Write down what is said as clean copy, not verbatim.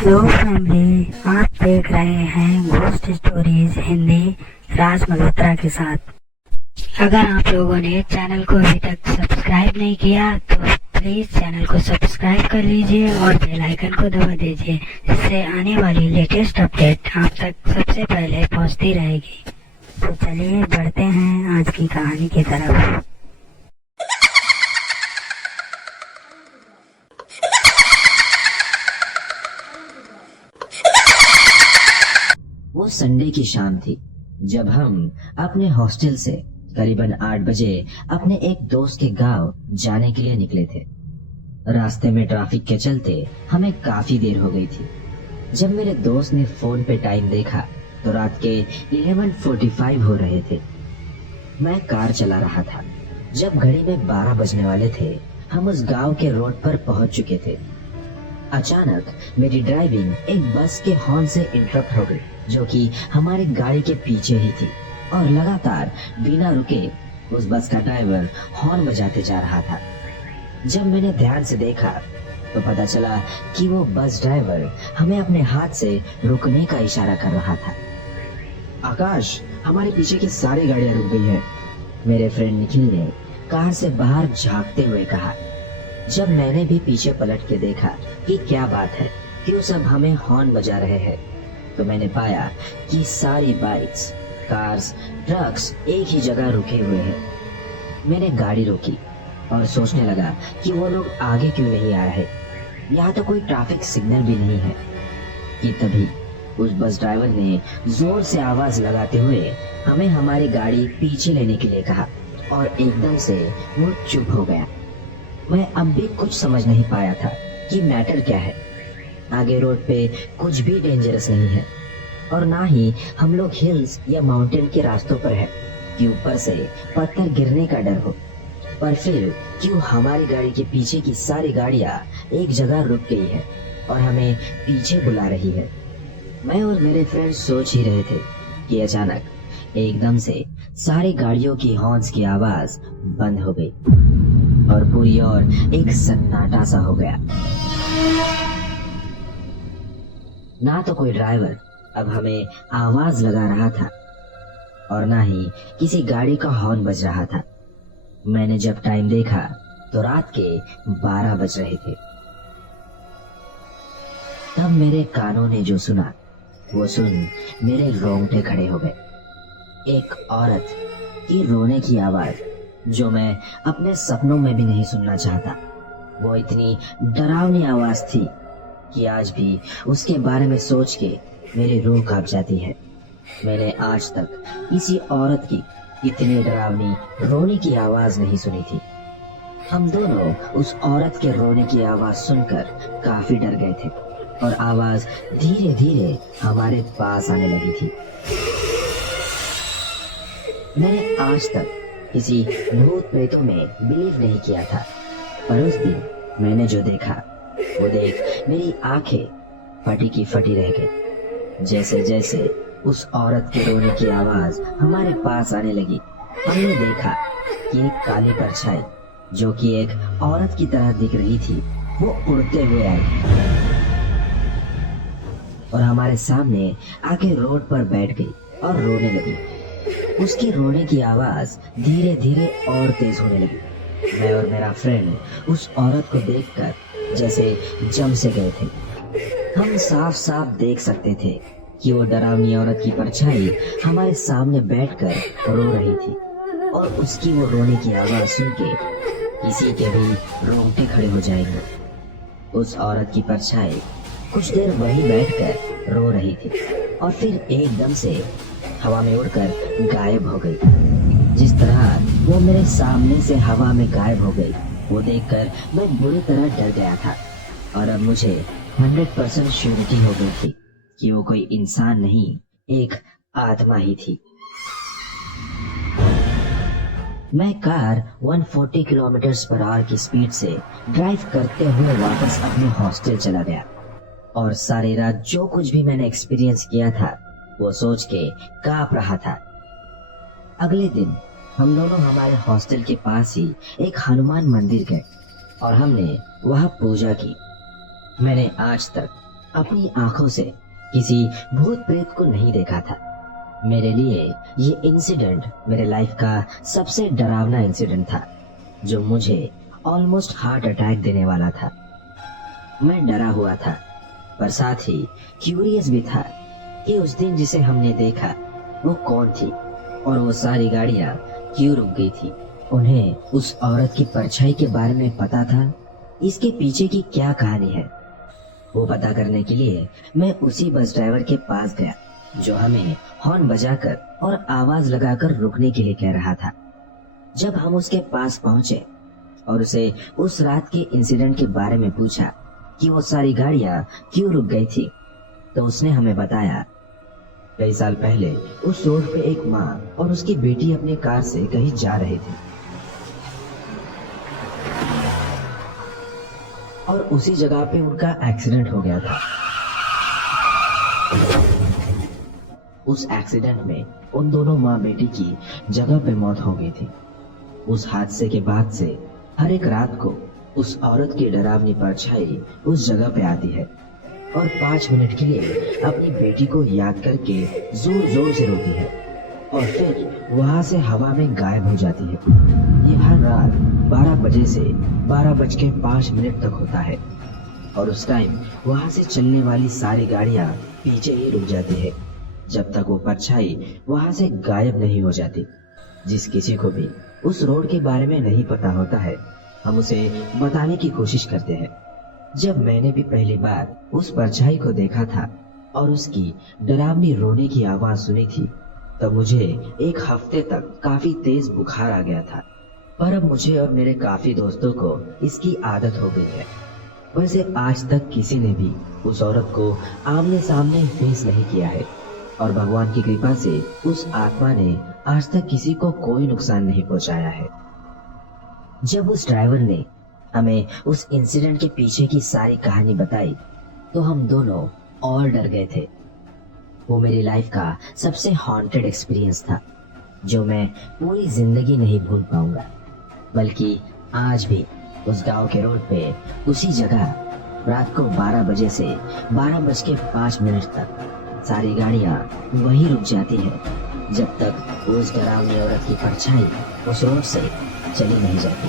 Hello family, आप देख रहे हैं घोस्ट स्टोरीज हिंदी राज मल्होत्रा के साथ। अगर आप लोगों ने चैनल को अभी तक सब्सक्राइब नहीं किया तो प्लीज चैनल को सब्सक्राइब कर लीजिए और बेल आइकन को दबा दीजिए, जिससे आने वाली लेटेस्ट अपडेट आप तक सबसे पहले पहुंचती रहेगी। तो चलिए बढ़ते हैं आज की कहानी की तरफ। वो संडे की शाम थी जब हम अपने हॉस्टल से करीबन 8 बजे अपने एक दोस्त के गांव जाने के लिए निकले थे। रास्ते में ट्रैफिक के चलते हमें काफी देर हो गई थी। जब मेरे दोस्त ने फोन पे टाइम देखा तो रात के 11:45 हो रहे थे। मैं कार चला रहा था। जब घड़ी में 12 बजने वाले थे, हम उस गांव के रोड पर पहुंच चुके थे। अचानक मेरी ड्राइविंग एक बस के हॉर्न से इंटरप्ट हो गई, जो कि हमारी गाड़ी के पीछे ही थी, और लगातार बिना रुके उस बस का ड्राइवर हॉर्न बजाते जा रहा था। जब मैंने ध्यान से देखा तो पता चला कि वो बस ड्राइवर हमें अपने हाथ से रुकने का इशारा कर रहा था। आकाश, हमारे पीछे की सारी गाड़ियां रुक गई हैं, मेरे फ्रेंड निखिल ने कार से बाहर झांकते हुए कहा। जब मैंने भी पीछे पलट के देखा कि क्या बात है, क्यों सब हमें हॉर्न बजा रहे हैं, तो मैंने पाया कि सारी बाइक्स, कार्स, ट्रक्स एक ही जगह रुके हुए हैं। मैंने गाड़ी रोकी और सोचने लगा कि वो लोग आगे क्यों नहीं आ रहे। यहाँ तो कोई ट्रैफिक सिग्नल भी नहीं है कि तभी उस बस ड्राइवर ने जोर से आवाज लगाते हुए हमें हमारी गाड़ी पीछे लेने के लिए कहा, और एकदम से वो चुप हो गया। मैं अब भी कुछ समझ नहीं पाया था कि मैटर क्या है। आगे रोड पे कुछ भी डेंजरस नहीं है, और ना ही हम लोग हिल्स या माउंटेन के रास्तों पर है कि ऊपर से पत्थर गिरने का डर हो। पर फिर क्यों हमारी गाड़ी के पीछे की सारी गाड़ियां एक जगह रुक गई है और हमें पीछे बुला रही है। मैं और मेरे फ्रेंड सोच ही रहे थे कि अचानक एकदम से सारी गाड़ियों की हॉर्न्स की आवाज बंद हो गई और पूरी ओर एक सन्नाटा सा हो गया। ना तो कोई ड्राइवर अब हमें आवाज लगा रहा था और ना ही किसी गाड़ी का हॉर्न बज रहा था। मैंने जब टाइम देखा तो रात के 12 बज रहे थे। तब मेरे कानों ने जो सुना वो सुन मेरे रोंगटे खड़े हो गए। एक औरत की रोने की आवाज, जो मैं अपने सपनों में भी नहीं सुनना चाहता। वो इतनी डरावनी आवाज थी कि आज भी उसके बारे में सोच के मेरी रूह कांप जाती है। मैंने आज तक किसी औरत की इतनी डरावनी रोने की आवाज नहीं सुनी थी। हम दोनों उस औरत के रोने की आवाज सुनकर काफी डर गए थे, और आवाज धीरे धीरे हमारे पास आने लगी थी। मैंने आज तक किसी भूत प्रेतों में बिलीव नहीं किया था, पर उस दिन मैंने जो देखा वो देख मेरी आंखें फटी की फटी रह गई। जैसे जैसे उस औरत के रोने की आवाज हमारे पास आने लगी, हमने देखा कि एक काली परछाई, जो कि एक औरत की तरह दिख रही थी, वो उड़ते हुए आई और हमारे सामने आके रोड पर बैठ गई और रोने लगी। उसकी रोने की आवाज धीरे धीरे और तेज होने लगी। मैं और मेरा फ्रेंड उस औरत को देखकर जैसे जम से गए थे। हम साफ साफ देख सकते थे कि वो डरावनी औरत की परछाई हमारे सामने बैठकर रो रही थी, और उसकी वो रोने की आवाज सुन के किसी के भी रोंगटे खड़े हो जाएंगे। उस औरत की परछाई कुछ देर वहीं बैठकर रो रही थी, और फिर एकदम से हवा में उड़कर गायब हो गई। जिस तरह वो मेरे सामने से हवा में गायब हो गई, वो देखकर मैं बुरी तरह डर गया था, और अब मुझे 100% श्योरिटी हो गई थी कि वो कोई इंसान नहीं, एक आत्मा ही थी। मैं कार 140 किलोमीटर/आवर की स्पीड से ड्राइव करते हुए वापस अपने हॉस्टल चला गया, और सारी रात जो कुछ भी मैंने एक्सपीरियंस किया था वो सोच के कांप रहा था। अगले दिन हम दोनों हमारे हॉस्टल के पास ही एक हनुमान मंदिर गए और हमने वहां पूजा की। मैंने आज तक अपनी आंखों से किसी भूत प्रेत को नहीं देखा था। मेरे लिए ये इंसिडेंट मेरे लाइफ का सबसे डरावना इंसिडेंट था, जो मुझे ऑलमोस्ट हार्ट अटैक देने वाला था। मैं डरा हुआ था, पर साथ ही क्यूरियस भी था कि उस दिन जिसे हमने देखा वो कौन थी और वो सारी गाड़ियां क्यों रुक गई थी। उन्हें उस औरत की परछाई के बारे में पता था, इसके पीछे की क्या कहानी है। वो पता करने के लिए मैं उसी बस ड्राइवर के पास गया जो हमें हॉर्न बजाकर और आवाज लगाकर रुकने के लिए कह रहा था। जब हम उसके पास पहुंचे और उसे उस रात के इंसिडेंट के बारे में पूछा कि वो सारी गाड़ियां क्यों रुक गई थी, तो उसने हमें बताया कई साल पहले उस रोड पे एक माँ और उसकी बेटी अपनी कार से कहीं जा रहे थे और उसी जगह पे उनका एक्सीडेंट हो गया था। उस एक्सीडेंट में उन दोनों माँ बेटी की जगह पे मौत हो गई थी। उस हादसे के बाद से हर एक रात को उस औरत की डरावनी परछाई उस जगह पे आती है और 5 मिनट के लिए अपनी बेटी को याद करके जोर जोर से रोती है और फिर वहां से हवा में गायब हो जाती है। ये हर रात 12 बजे से 12:05 तक होता है और उस टाइम वहां से चलने वाली सारी गाड़ियां पीछे ही रुक जाती है जब तक वो परछाई वहां से गायब नहीं हो जाती। जिस किसी को भी उस रोड के बारे में नहीं पता होता है, हम उसे बताने की कोशिश करते हैं। जब मैंने भी पहली बार उस परछाई को देखा था और उसकी डरावनी रोने की आवाज सुनी थी, तब मुझे एक हफ्ते तक काफी तेज बुखार आ गया था। पर अब मुझे और मेरे काफी दोस्तों को इसकी आदत हो गई है। वैसे आज तक किसी ने भी उस औरत को आमने सामने फेस नहीं किया है और भगवान की कृपा से उस आत्मा ने आज तक किसी को कोई नुकसान नहीं पहुंचाया है। जब उस ड्राइवर ने हमें उस इंसिडेंट के पीछे की सारी कहानी बताई तो हम दोनों और डर गए थे। वो मेरी लाइफ का सबसे हॉन्टेड एक्सपीरियंस था जो मैं पूरी जिंदगी नहीं भूल पाऊंगा। बल्कि आज भी उस गांव के रोड पे उसी जगह रात को 12 बजे से 12:05 तक सारी गाड़ियां वहीं रुक जाती है जब तक उस डरावनी औरत की परछाई उस रोड से चली नहीं जाती।